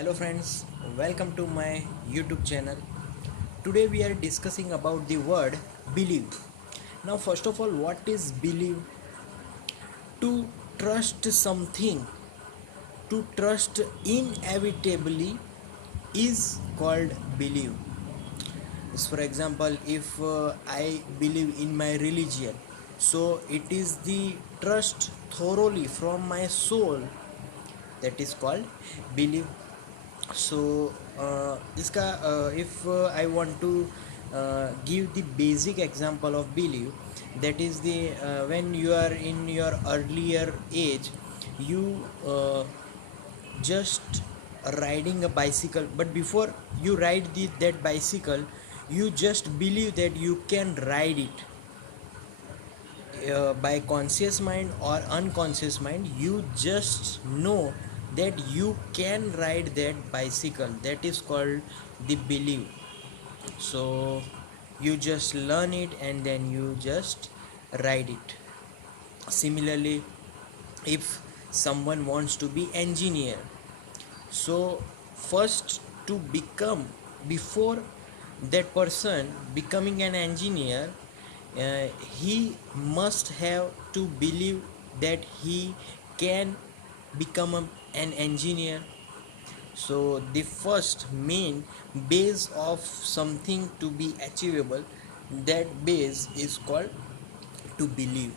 Hello friends, welcome to my YouTube channel. Today we are discussing about the word believe. Now first of all, what is believe? To trust something, to trust inevitably is called believe. For example, if I believe in my religion, so it is the trust thoroughly from my soul, that is called believe. So इसका if I want to give the basic example of believe, that is the when you are in your earlier age, you just riding a bicycle, but before you ride that bicycle, you just believe that you can ride it. By conscious mind or unconscious mind, you just know that you can ride that bicycle, that is called the belief. So you just learn it and then you just ride it. Similarly, if someone wants to be engineer, so first to become, before that person becoming an engineer, he must have to believe that he can become an engineer. So the first main base of something to be achievable, that base is called to believe.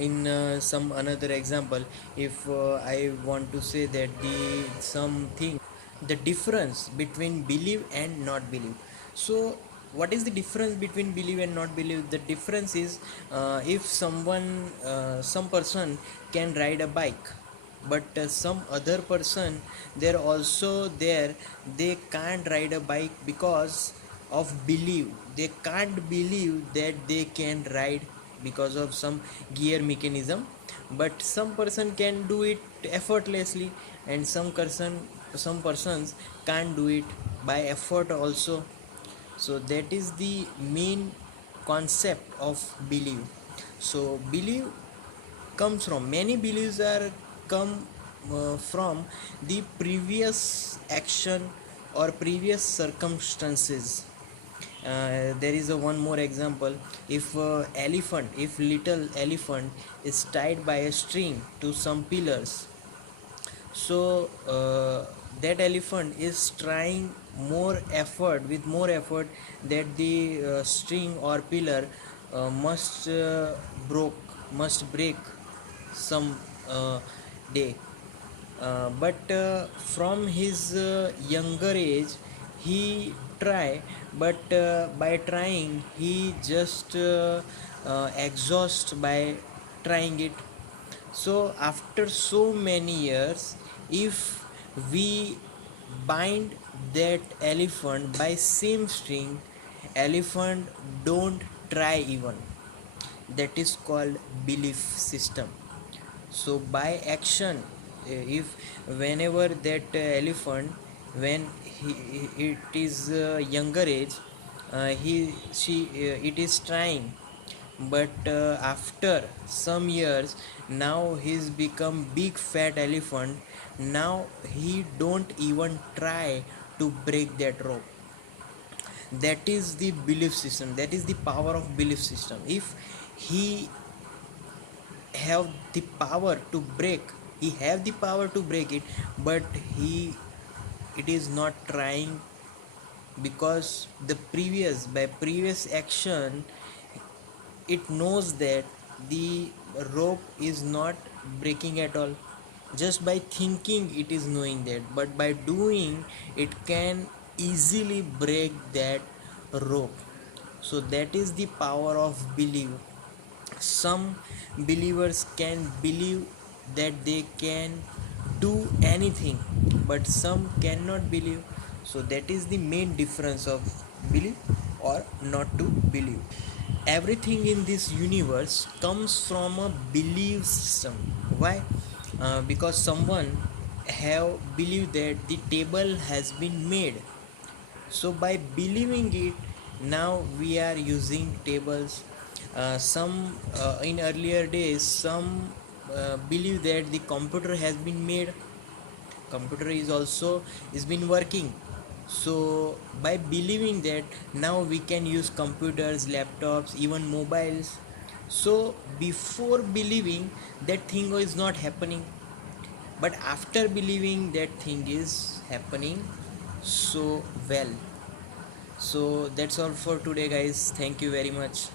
In some another example, if I want to say that the something, the difference between believe and not believe. So what is the difference between believe and not believe? The difference is, if some person can ride a bike, but some other person, they're also there, they can't ride a bike because of believe. They can't believe that they can ride because of some gear mechanism, but some person can do it effortlessly, and some persons can't do it by effort also. So that is the main concept of believe. So believe comes from, many beliefs are come from the previous action or previous circumstances. There is a one more example. If if little elephant is tied by a string to some pillars, so that elephant is trying more effort, with more effort, that the string or pillar broke must break some day. But from his younger age, he try, but by trying he just exhaust by trying it. So after so many years, if we bind that elephant by same string, elephant don't try even. That is called belief system. So by action, if whenever that elephant, when it is younger age, he she it is trying, but after some years, now he's become big fat elephant. Now he don't even try to break that rope. That is the belief system, that is the power of belief system. If he have the power to break, he have the power to break it, but he it is not trying, because the previous, by previous action, it knows that the rope is not breaking at all. Just by thinking it is knowing that, but by doing it can easily break that rope. So that is the power of belief. Some believers can believe that they can do anything, but some cannot believe. So that is the main difference of believe or not to believe. Everything in this universe comes from a belief system. Why? Because someone have believed that the table has been made. So by believing it, now we are using tables. Some in earlier days, some believe that the computer has been made. computer is also is been working. So by believing that now we can use computers, laptops, even mobiles. So before believing that thing is not happening, but after believing that thing is happening so well. So that's all for today, guys. Thank you very much.